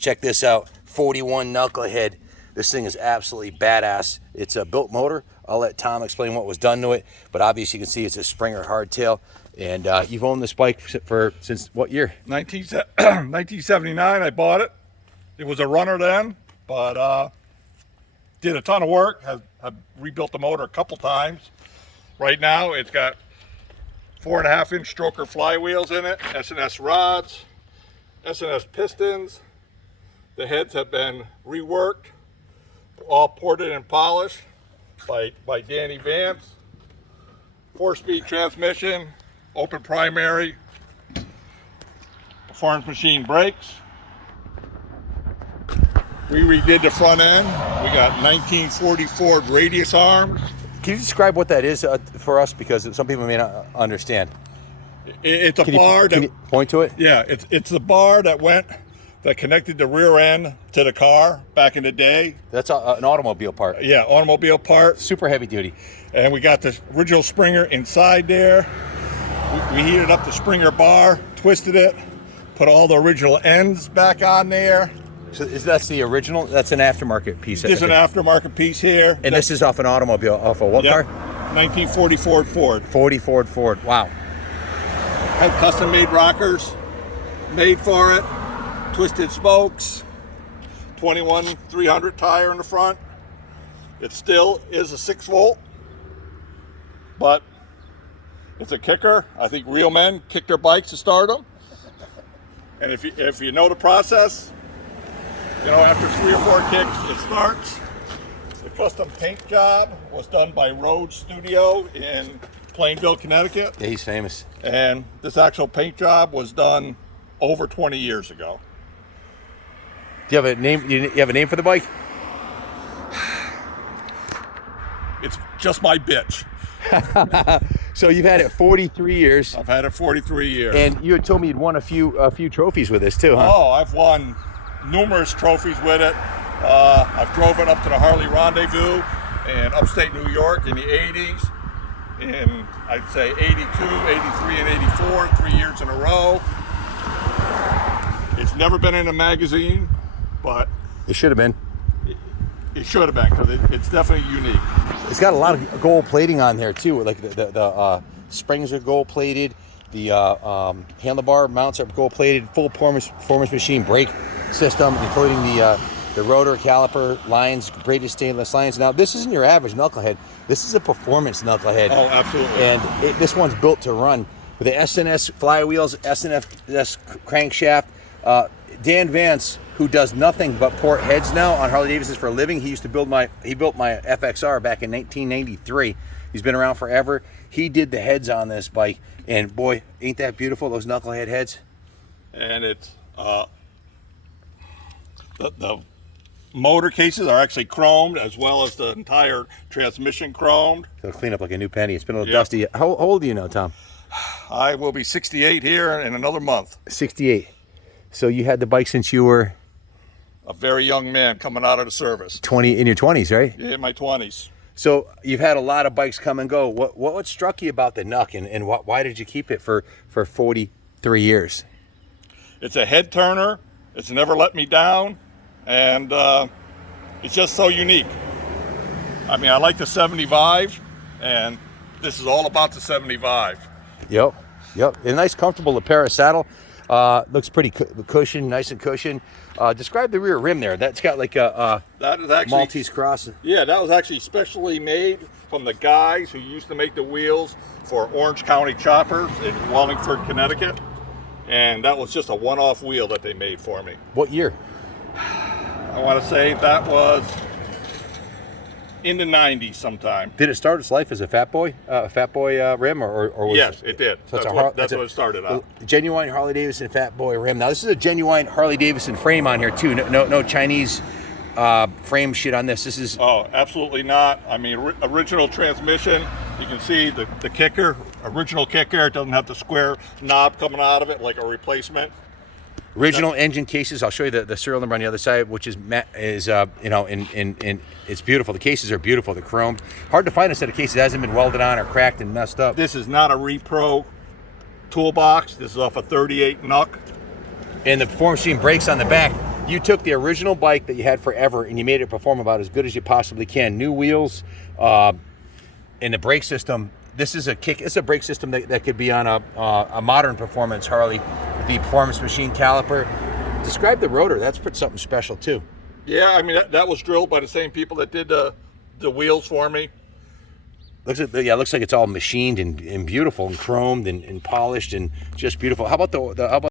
Check this out, 41 knucklehead. This thing is absolutely badass. It's a built motor. I'll let Tom explain what was done to it, but obviously you can see it's a Springer hardtail. And you've owned this bike since what year? 1979, I bought it. It was a runner then, but did a ton of work. Have rebuilt the motor a couple times. Right now, it's got 4.5-inch stroker flywheels in it, S&S rods, S&S pistons. The heads have been reworked, all ported and polished by Danny Vance. 4-speed transmission, open primary, performance machine brakes. We redid the front end. We got 1940 Ford radius arms. Can you describe what that is for us, because some people may not understand? It's a bar. Can you point to it? Yeah, it's the bar that connected the rear end to the car back in the day. That's an automobile part. Yeah, automobile part. Super heavy duty. And we got the original Springer inside there. We heated up the Springer bar, twisted it, put all the original ends back on there. So that's the original? That's an aftermarket piece. This is an aftermarket piece here. And this is off an automobile, off a what car? 1940 Ford. 40 Ford. Wow. Had custom made rockers made for it. Twisted spokes. 21 300 tire in the front. It still is a 6-volt, but it's a kicker. I think real men kick their bikes to start them. And if you know the process, after 3 or 4 kicks, it starts. The custom paint job was done by Rhodes Studio in Plainville, Connecticut. Yeah, he's famous. And this actual paint job was done over 20 years ago. Do you have a name? You have a name for the bike? It's just my bitch. So you've had it 43 years. I've had it 43 years. And you had told me you'd won a few trophies with this too, huh? Oh, I've won numerous trophies with it. I've drove it up to the Harley Rendezvous in upstate New York in the 80s. In, I'd say, 82, 83, and 84, 3 years in a row. It's never been in a magazine, but it should have been. It should have been, because it's definitely unique. It's got a lot of gold plating on there too. Like the springs are gold plated. The handlebar mounts are gold plated. Full performance machine brake system, including the rotor caliper lines, braided stainless lines. Now, this isn't your average knucklehead. This is a performance knucklehead. Oh, absolutely. And this one's built to run with the S&S flywheels, S&S crankshaft. Dan Vance, who does nothing but port heads now on Harley Davidsons for a living. He built my FXR back in 1993. He's been around forever. He did the heads on this bike, and boy, ain't that beautiful, those knucklehead heads. And it's the motor cases are actually chromed, as well as the entire transmission chromed. It'll clean up like a new penny. It's been a little dusty. How old do you know, Tom? I will be 68 here in another month. 68. So you had the bike since you were a very young man coming out of the service. In your 20s, right? Yeah, in my 20s. So you've had a lot of bikes come and go. What struck you about the Knuck, and why did you keep it for 43 years? It's a head turner. It's never let me down, and it's just so unique. I mean, I like the 75, and this is all about the 75. Yep. A nice, comfortable Lapera saddle. Looks pretty nice and cushioned. Describe the rear rim there. That's got like a that is actually Maltese cross. Yeah, that was actually specially made from the guys who used to make the wheels for Orange County Choppers in Wallingford, Connecticut. And that was just a one-off wheel that they made for me. What year? I want to say that was in the 90s sometime. Did it start its life as a Fat Boy rim, or was yes, it did. So that's what it started out. Genuine Harley Davidson Fat Boy rim. Now this is a genuine Harley Davidson frame on here too. No Chinese frame shit on this. This is absolutely not. I mean, original transmission. You can see the kicker, original kicker. It doesn't have the square knob coming out of it like a replacement. Original engine cases. I'll show you the serial number on the other side, which is it's beautiful. The cases are beautiful. They're chromed. Hard to find a set of cases that hasn't been welded on or cracked and messed up. This is not a repro toolbox. This is off a 38 Knuck. And the performance machine brakes on the back. You took the original bike that you had forever and you made it perform about as good as you possibly can. New wheels, and the brake system. This is a kick. It's a brake system that could be on a modern performance Harley with the performance machine caliper. Describe the rotor. That's something special too. Yeah, I mean that was drilled by the same people that did the wheels for me. Looks like it's all machined and beautiful and chromed and polished and just beautiful. How about